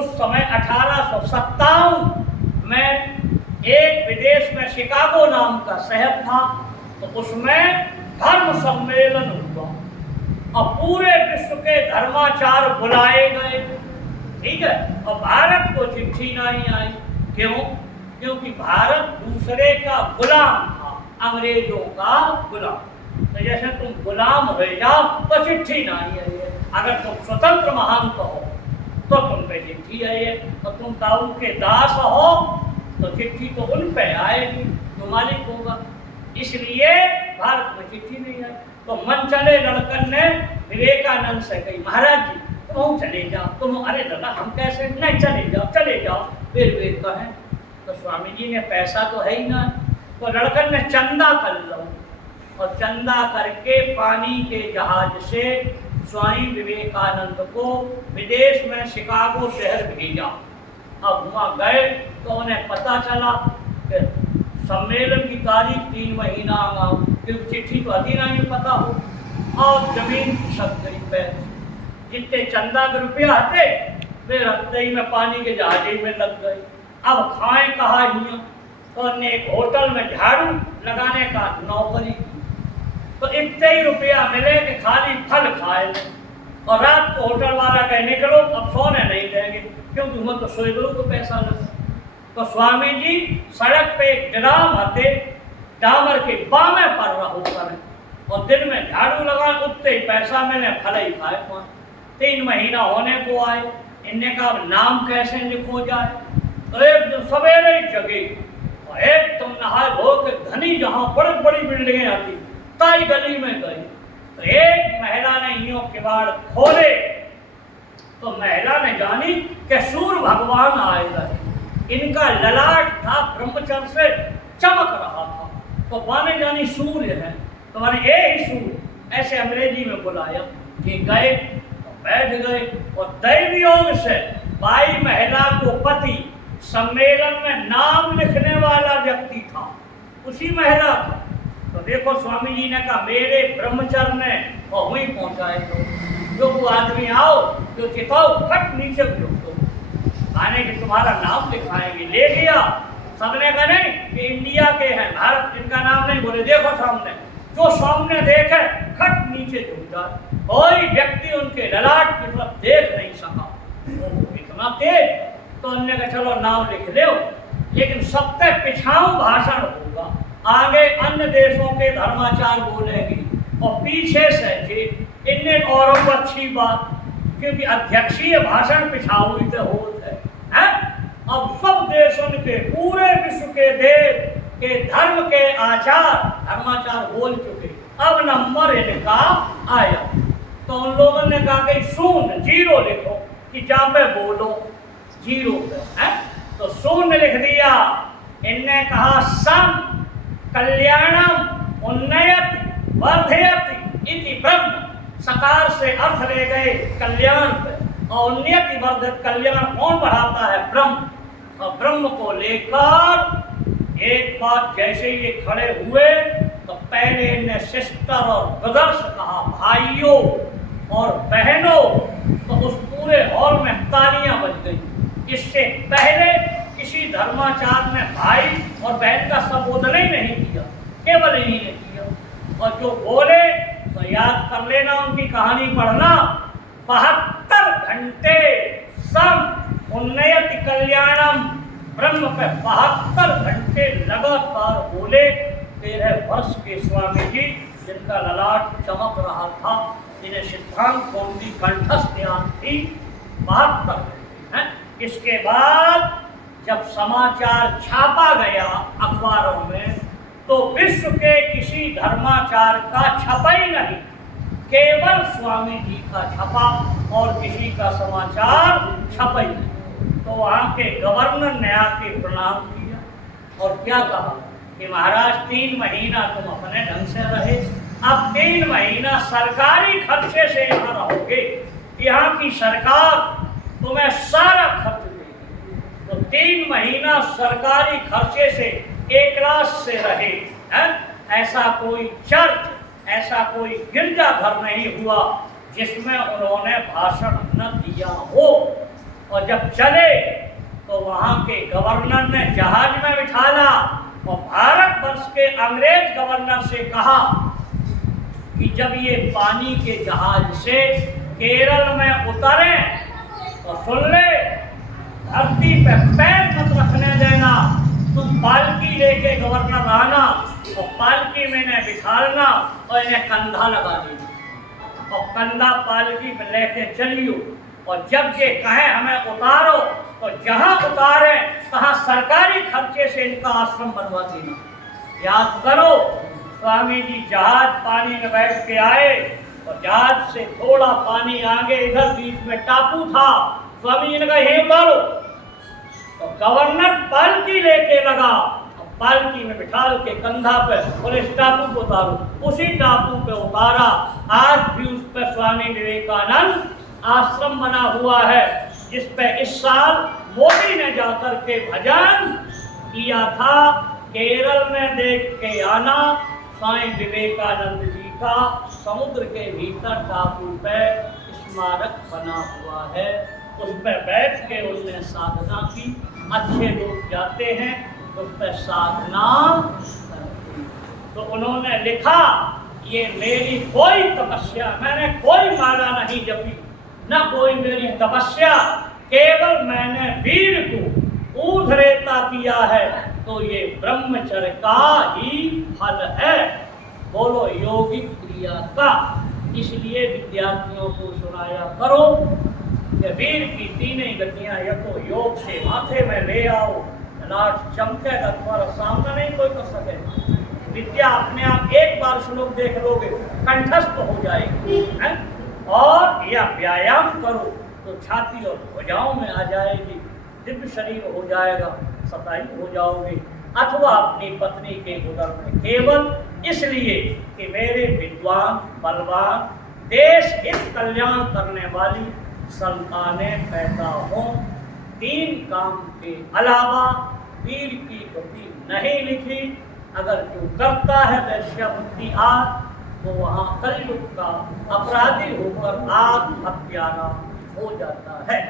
उस समय 1857 में एक विदेश में शिकागो नाम का शहर था, तो उसमें धर्म सम्मेलन हुआ और पूरे विश्व के धर्माचार्य बुलाए गए। ठीक है, और भारत को चिट्ठी नहीं आई। क्यों? क्योंकि भारत दूसरे का गुलाम था, अंग्रेजों का गुलाम। तो जैसे तुम गुलाम हो जाओ तो चिट्ठी नहीं आई है। अगर तुम स्वतंत्र महंत हो तो तुम पे चिट्ठी आई है, और तुम ताऊ के दास हो तो चिट्ठी तो उन पे आएगी जो मालिक होगा। इसलिए भारत में चिट्ठी नहीं आई। तो मन चले लड़कन ने विवेकानंद से कही, महाराज जी तुम चले जाओ। तुम, अरे दादा हम कैसे? नहीं, चले जाओ। फिर वे कहें तो स्वामी जी ने पैसा तो है ही ना, तो लड़कन ने चंदा कर लो, और चंदा करके पानी के जहाज से स्वामी विवेकानंद को विदेश में शिकागो शहर भेजा। अब वहाँ गए तो उन्हें पता चला कि सम्मेलन की तारीख 3 महीना क्योंकि चिट्ठी तो अति नहीं पता हो, और जमीन खिसक गई पैर। जितने चंदा के रुपया थे वे रस्ते ही में पानी के जहाजे में लग गए। अब खाएं कहाँ ही, तो उन्हें एक होटल में झाड़ू लगाने का नौकरी की, तो इतने ही रुपया मिले कि खाली फल खाए। और रात को होटल वाला कहे निकलो, अब सोने नहीं देंगे क्योंकि वह तो सोएगरों को पैसा लगा। तो स्वामी जी सड़क पे एक ड्राम आते डामर के बामे पर रहो करें, और दिन में झाड़ू लगा, उतने ही पैसा मैंने फल ही खाए। 3 महीना होने को आए, इनने का नाम कैसे लिखो जाए। तो एक दिन सवेरे ही जगे और एक तुम नहाए धो के धनी जहाँ बड़ी बड़ी बिल्डिंगें आती ताई गली में गई, तो एक महिला ने यूं किवाड़ खोले, तो महिला ने जानी कि सूर्य भगवान आए रहे। इनका ललाट था ब्रह्मचर्य से चमक रहा था, तो माने जानी सूर्य है, तो माने ही सूर्य, ऐसे अंग्रेजी में बुलाया कि गए तो बैठ गए। और दैव योग से बाई महिला को पति सम्मेलन में नाम लिखने वाला व्यक्ति था, उसी महिला का। तो देखो स्वामी जी ने कहा मेरे ब्रह्मचर्य ने और वहीं पहुंचाए। तो जो वो आदमी आओ जो चिताओ फट नीचे गिरो, तो आने के तुम्हारा नाम लिखाएंगे। ले गया, सबने कहा नहीं कि इंडिया के हैं, भारत इनका नाम नहीं। बोले देखो सामने, जो सामने देखे खट नीचे झुक जाए। कोई व्यक्ति उनके ललाट की तरफ देख नहीं सका, वो इतना तेज। तो उन्होंने कहा चलो नाम लिख लो, लेकिन सबसे पिछाऊ भाषण होगा, आगे अन्य देशों के धर्माचार बोलेंगे और पीछे से जी इनने और अच्छी बात, क्योंकि अध्यक्षीय भाषण पिछाऊ ही तो होते हैं। अब सब देशों के पूरे विश्व के देश के धर्म के आचार धर्माचार बोल चुके, अब नंबर इनका आया। तो उन लोगों ने कहा कि 0 लिखो कि जहाँ पे बोलो 0 पे है, तो 0 लिख दिया। इनने कहा सम कल्याणम उन्नयति वर्धयति इति ब्रह्म, सकार से अर्थ ले गए कल्याण पे, और उन्नयति वर्धत कल्याण कौन बढ़ाता है? ब्रह्म। और ब्रह्म को लेकर एक बात जैसे ये खड़े हुए तो पहले इनने सिस्टर और ब्रदर्स कहा, भाइयों और बहनों, तो उस पूरे हॉल में तालियां बज गई। इससे पहले किसी धर्माचार ने भाई और बहन का संबोधन ही नहीं किया, केवल इन्हीं ने किया। और जो बोले तो याद कर लेना, उनकी कहानी पढ़ना। 72 घंटे सम उन्नयति कल्याणम ब्रह्म पे 72 घंटे लगातार बोले। 13 वर्ष के स्वामी जी जिनका ललाट चमक रहा था, जिन्हें सिद्धांत कौंडी कंठस्थ ध्यान थी, 72 घंटे हैं। इसके बाद जब समाचार छापा गया अखबारों में, तो विश्व के किसी धर्माचार का छपा ही नहीं, केवल स्वामी जी का छपा और किसी का समाचार छपा ही नहीं। तो वहाँ के गवर्नर ने आके प्रणाम किया और क्या कहा कि महाराज 3 महीना तुम अपने ढंग से रहे, अब 3 महीना सरकारी खर्चे से यहाँ रहोगे, यहाँ की सरकार तुम्हें सारा खर्च देगी। तो 3 महीना सरकारी खर्चे से एक क्लास से रहे हैं। ऐसा कोई चर्च, ऐसा कोई गिरजाघर नहीं हुआ जिसमें उन्होंने भाषण न दिया हो। और जब चले तो वहाँ के गवर्नर ने जहाज में बिठाला और भारत वर्ष के अंग्रेज गवर्नर से कहा कि जब ये पानी के जहाज से केरल में उतरे तो सुन ले, धरती पे पैर मत रखने देना, तुम पालकी लेके गवर्नर आना और पालकी में इन्हें बिठालना और इन्हें कंधा लगा देना और कंधा पालकी में लेके चलियो, और जब ये कहें हमें उतारो तो जहाँ उतारे तहाँ सरकारी खर्चे से इनका आश्रम बनवा देना। याद करो, स्वामी जी जहाज पानी में बैठ के आए और जहाज से थोड़ा पानी आगे इधर बीच में टापू था, स्वामी जी ने कहा हे उतारो, तो गवर्नर पालकी लेके लगा और पालकी में बिठाल के कंधा पे और इस टापू को उतारो। उसी टापू पे उतारा। आज भी उस पर स्वामी विवेकानंद आश्रम बना हुआ है, जिस पे इस साल मोदी ने जाकर के भजन किया था, केरल में देख के आना स्वामी विवेकानंद जी का समुद्र के भीतर टापू पे स्मारक बना हुआ है। उस पर बैठ के उसने साधना की। अच्छे लोग जाते हैं उस पर साधना करते। तो उन्होंने लिखा, ये मेरी कोई तपस्या, मैंने कोई माला नहीं जपी, न कोई मेरी तपस्या, केवल मैंने वीर को ऊध रेता किया है, तो ये ब्रह्मचर्य का ही फल है। बोलो योगिक क्रिया का। इसलिए विद्यार्थियों को सुनाया करो कि वीर की तीनों गतियां या तो योग से माथे में ले आओ, लाट चमकेगा, तुम्हारा सामना नहीं कोई कर सकेगा। विद्या अपने आप एक बार श्लोक देख लोगे कंठस्थ हो जाएगी है? और या व्यायाम करो तो छाती और भुजाओं में आ जाएगी, दिव्य शरीर हो जाएगा, सताई हो जाओगे। अथवा अपनी पत्नी के उदर में केवल इसलिए कि मेरे विद्वान बलवान देश हित कल्याण करने वाली संतानें पैदा हों। 3 काम के अलावा वीर की गति नहीं लिखी। अगर जो करता है वैश्यावृत्ति आज, तो वहाँ कलयुग का अपराधी होकर आत्महत्यारा हो जाता है।